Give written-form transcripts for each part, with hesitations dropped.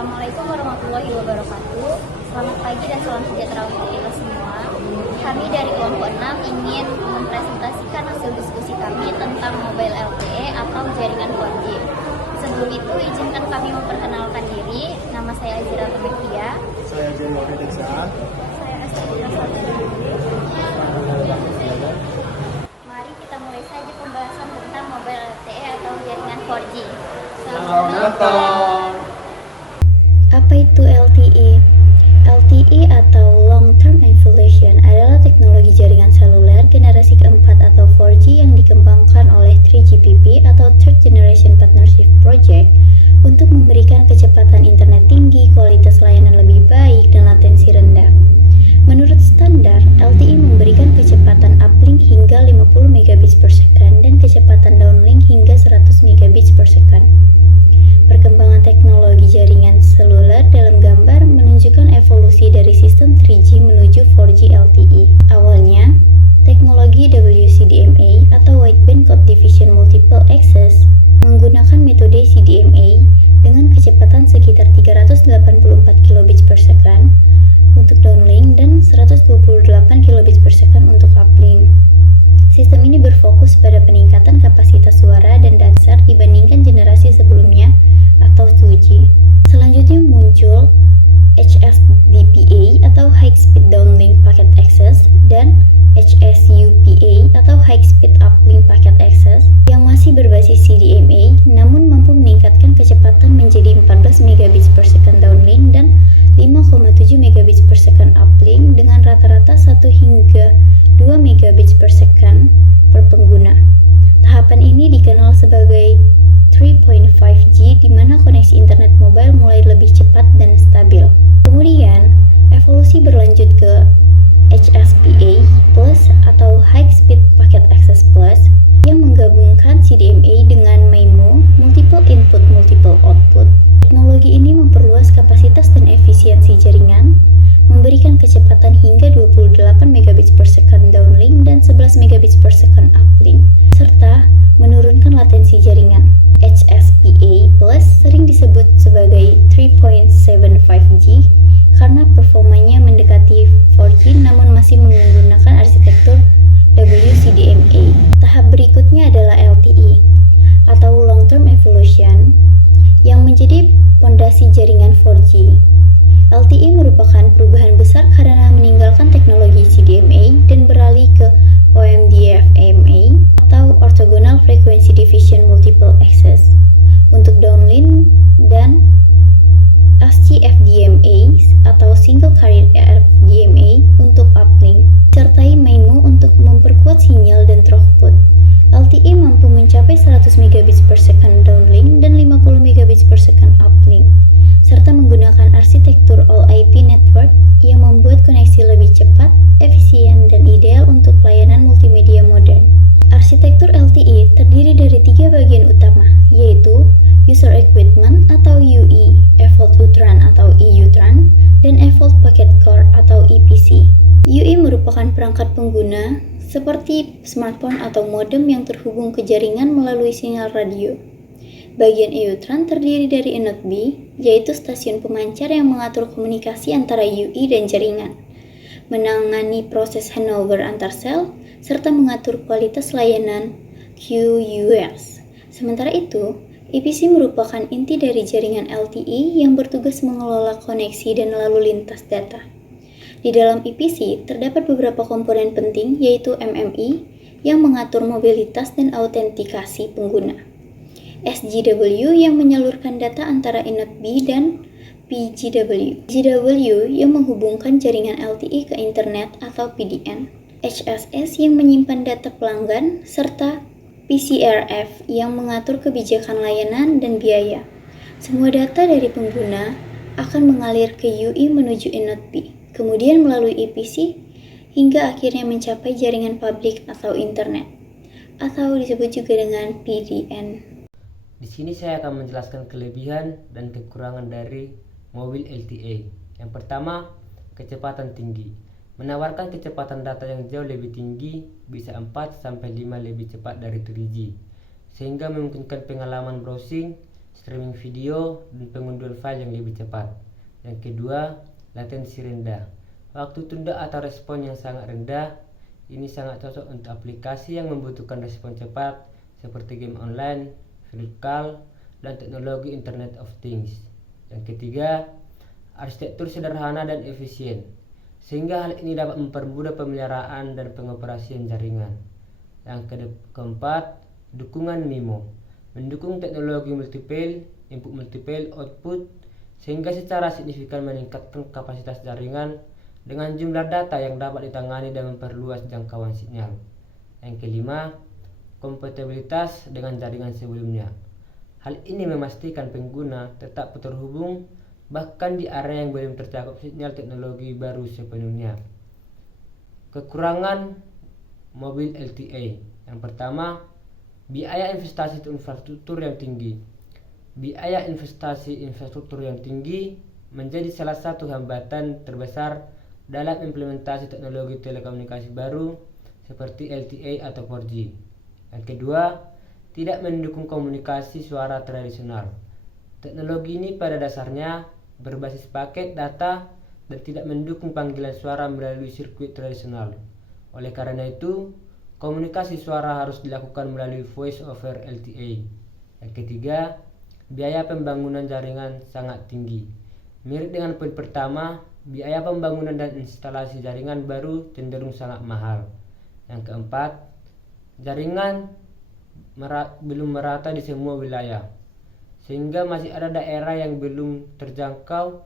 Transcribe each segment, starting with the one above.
Assalamualaikum warahmatullahi wabarakatuh. Selamat pagi dan salam sejahtera untuk kita semua. Kami dari kelompok 6 ingin mempresentasikan hasil diskusi kami tentang mobile LTE atau jaringan 4G. Sebelum itu, izinkan kami memperkenalkan diri. Nama saya Azira Tumekia. Saya Jenny Fitza. Saya Astrid Rasaldini. Mari kita mulai saja pembahasan tentang mobile LTE atau jaringan 4G. Selamat datang. Apa itu LTE? LTE atau Long Term Evolution adalah teknologi jaringan seluler generasi keempat atau 4G yang dikembangkan oleh 3GPP atau Third Generation Partnership Project untuk memberikan kecepatan internet tinggi, kualitas layanan lebih baik, dan latensi rendah. Menurut standar, LTE memberikan kecepatan uplink hingga 50 megabits per second dan kecepatan downlink hingga 100 megabits per second. Perkembangan teknologi jaringan seluler dalam gambar menunjukkan evolusi dari sistem 3G menuju 4G LTE. Awalnya, teknologi WCDMA atau Wideband Code Division Multiple Access menggunakan metode CDMA dengan kecepatan sekitar 384 kilobits per second untuk downlink dan 128 kilobits per second untuk uplink. Sistem ini berfokus pada peningkatan kapasitas suara dan dasar dibandingkan generasi sebelumnya atau 2G. Selanjutnya muncul HSDPA atau High Speed Downlink Packet Access dan HSUPA atau High Speed Uplink Packet Access yang masih berbasis CDMA namun mampu meningkatkan kecepatan menjadi 14 megabits per second downlink dan 5,7 megabits per second uplink dengan rata-rata 1 hingga 2 megabits per second per pengguna. Tahapan ini dikenal sebagai 3.5G di mana koneksi internet mobile mulai lebih cepat dan stabil. Kemudian, evolusi berlanjut ke HSPA Plus atau High Speed Packet Access Plus yang menggabungkan CDMA dengan MIMO, Multiple Input Multiple Output. Teknologi ini memperluas kapasitas dan efisiensi jaringan, memberikan kecepatan hingga 28 megabits per second downlink dan 11 megabits per second uplink, serta menurunkan latensi jaringan. HSPA Plus sering disebut sebagai 3.75G karena performanya mendekati 4G namun masih menggunakan arsitektur WCDMA. Tahap berikutnya adalah LTE atau Long Term Evolution yang menjadi pondasi jaringan 4G. LTE merupakan perubahan besar karena meninggalkan teknologi CDMA dan beralih ke OMDFMA atau Orthogonal Frequency Division Multiple Access untuk downlink dan SCFDMA atau Single Carrier FDMA untuk uplink, disertai MIMO untuk memperkuat sinyal dan throughput. LTE mampu mencapai 100 megabits per second downlink dan 50 megabits per second uplink, serta menggunakan arsitektur All IP network yang membuat koneksi lebih cepat, efisien, dan ideal untuk layanan multimedia modern. Arsitektur LTE terdiri dari 3 bagian utama, yaitu User Equipment atau UE, Evolved UTRAN atau EUTRAN, dan Evolved Packet Core atau EPC. UE merupakan perangkat pengguna seperti smartphone atau modem yang terhubung ke jaringan melalui sinyal radio. Bagian EUTRAN terdiri dari Anode B, yaitu stasiun pemancar yang mengatur komunikasi antara UE dan jaringan, menangani proses handover antar sel, serta mengatur kualitas layanan QoS. Sementara itu, EPC merupakan inti dari jaringan LTE yang bertugas mengelola koneksi dan lalu lintas data. Di dalam EPC terdapat beberapa komponen penting yaitu MMI yang mengatur mobilitas dan autentikasi pengguna, SGW yang menyalurkan data antara Anode B dan PGW, GW yang menghubungkan jaringan LTE ke internet atau PDN, HSS yang menyimpan data pelanggan, serta PCRF yang mengatur kebijakan layanan dan biaya. Semua data dari pengguna akan mengalir ke UE menuju Anode B, kemudian melalui EPC hingga akhirnya mencapai jaringan publik atau internet, atau disebut juga dengan PDN. Di sini saya akan menjelaskan kelebihan dan kekurangan dari mobil LTE. Yang pertama, kecepatan tinggi. Menawarkan kecepatan data yang jauh lebih tinggi, bisa 4-5 lebih cepat dari 3G, sehingga memungkinkan pengalaman browsing, streaming video, dan pengunduhan file yang lebih cepat. Yang kedua, latensi rendah. Waktu tunda atau respon yang sangat rendah. Ini sangat cocok untuk aplikasi yang membutuhkan respon cepat seperti game online, virtual, dan teknologi Internet of Things. Yang ketiga, arsitektur sederhana dan efisien, sehingga hal ini dapat mempermudah pemeliharaan dan pengoperasian jaringan. Yang keempat, dukungan MIMO, mendukung teknologi multiple, input multiple output, sehingga secara signifikan meningkatkan kapasitas jaringan dengan jumlah data yang dapat ditangani dan memperluas jangkauan sinyal. Yang kelima, kompatibilitas dengan jaringan sebelumnya. Hal ini memastikan pengguna tetap terhubung bahkan di area yang belum tercakup sinyal teknologi baru sepenuhnya. Kekurangan mobil LTE. Yang pertama, biaya investasi infrastruktur yang tinggi. Biaya investasi infrastruktur yang tinggi menjadi salah satu hambatan terbesar dalam implementasi teknologi telekomunikasi baru seperti LTE atau 4G. Yang kedua, tidak mendukung komunikasi suara tradisional. Teknologi ini pada dasarnya berbasis paket data dan tidak mendukung panggilan suara melalui sirkuit tradisional. Oleh karena itu, komunikasi suara harus dilakukan melalui voice over LTE. Yang ketiga, biaya pembangunan jaringan sangat tinggi. Mirip dengan poin pertama, biaya pembangunan dan instalasi jaringan baru cenderung sangat mahal. Yang keempat, jaringan belum merata di semua wilayah, sehingga masih ada daerah yang belum terjangkau.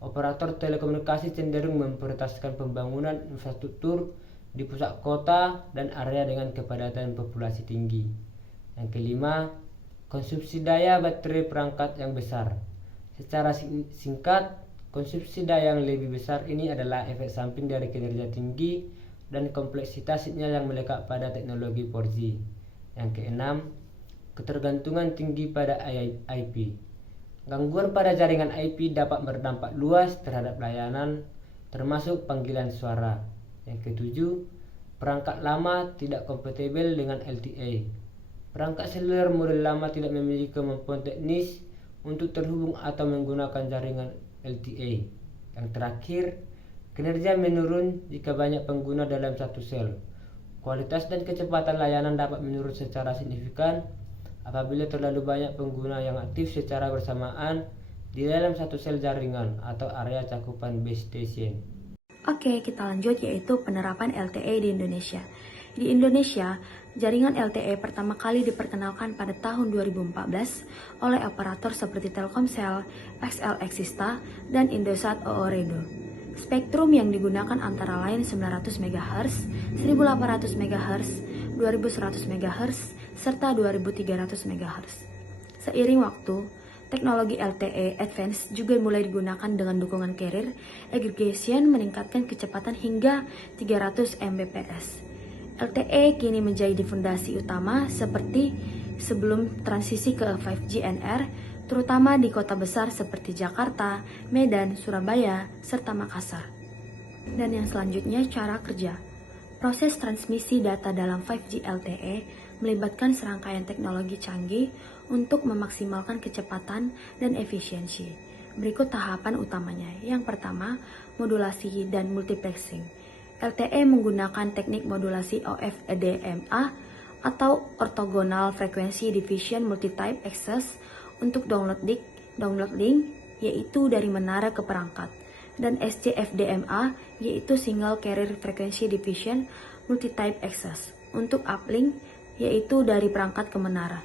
Operator telekomunikasi cenderung memprioritaskan pembangunan infrastruktur di pusat kota dan area dengan kepadatan populasi tinggi. Yang kelima, konsumsi daya baterai perangkat yang besar. Secara singkat, konsumsi daya yang lebih besar ini adalah efek samping dari kinerja tinggi dan kompleksitas sinyal yang melekat pada teknologi 4G. Yang keenam, ketergantungan tinggi pada IP. Gangguan pada jaringan IP dapat berdampak luas terhadap layanan, termasuk panggilan suara. Yang ketujuh, perangkat lama tidak kompatibel dengan LTE. Perangkat seluler model lama tidak memiliki kemampuan teknis untuk terhubung atau menggunakan jaringan LTE. Yang terakhir, kinerja menurun jika banyak pengguna dalam satu sel. Kualitas dan kecepatan layanan dapat menurun secara signifikan apabila terlalu banyak pengguna yang aktif secara bersamaan di dalam satu sel jaringan atau area cakupan base station. Oke, kita lanjut yaitu penerapan LTE di Indonesia. Di Indonesia, jaringan LTE pertama kali diperkenalkan pada tahun 2014 oleh operator seperti Telkomsel, XL Exista, dan Indosat Ooredoo. Spektrum yang digunakan antara lain 900 MHz, 1800 MHz, 2100 MHz, serta 2300 MHz. Seiring waktu, teknologi LTE Advanced juga mulai digunakan dengan dukungan carrier aggregation meningkatkan kecepatan hingga 300 Mbps. LTE kini menjadi fondasi utama seperti sebelum transisi ke 5G NR, terutama di kota besar seperti Jakarta, Medan, Surabaya, serta Makassar. Dan yang selanjutnya, cara kerja. Proses transmisi data dalam 5G LTE melibatkan serangkaian teknologi canggih untuk memaksimalkan kecepatan dan efisiensi. Berikut tahapan utamanya. Yang pertama, modulasi dan multiplexing. LTE menggunakan teknik modulasi OFDMA atau Orthogonal Frequency Division Multitype Access untuk download link yaitu dari menara ke perangkat, dan SCFDMA yaitu Single Carrier Frequency Division Multitype Access untuk uplink yaitu dari perangkat ke menara.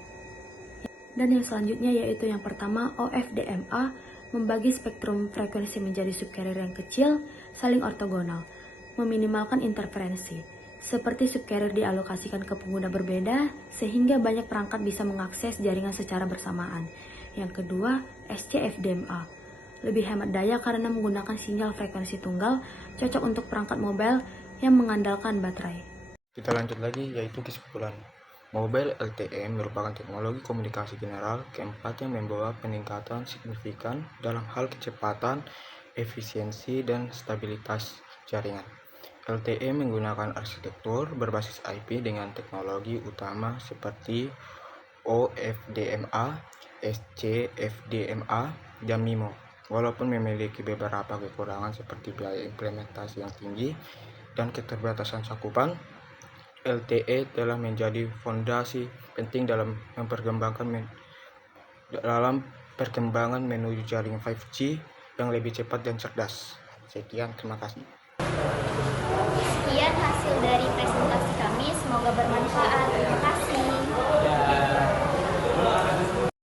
Dan yang selanjutnya yaitu yang pertama, OFDMA membagi spektrum frekuensi menjadi subcarrier yang kecil saling ortogonal, meminimalkan interferensi. Seperti subcarrier dialokasikan ke pengguna berbeda sehingga banyak perangkat bisa mengakses jaringan secara bersamaan. Yang kedua, SCFDMA lebih hemat daya karena menggunakan sinyal frekuensi tunggal, cocok untuk perangkat mobile yang mengandalkan baterai. Kita lanjut lagi yaitu kesimpulan. Mobile LTE merupakan teknologi komunikasi general keempat yang membawa peningkatan signifikan dalam hal kecepatan, efisiensi, dan stabilitas jaringan. LTE menggunakan arsitektur berbasis IP dengan teknologi utama seperti OFDMA, ASC, FDMA, dan MIMO. Walaupun memiliki beberapa kekurangan seperti biaya implementasi yang tinggi dan keterbatasan cakupan, LTE telah menjadi fondasi penting dalam perkembangan menuju jaringan 5G yang lebih cepat dan cerdas. Sekian, terima kasih.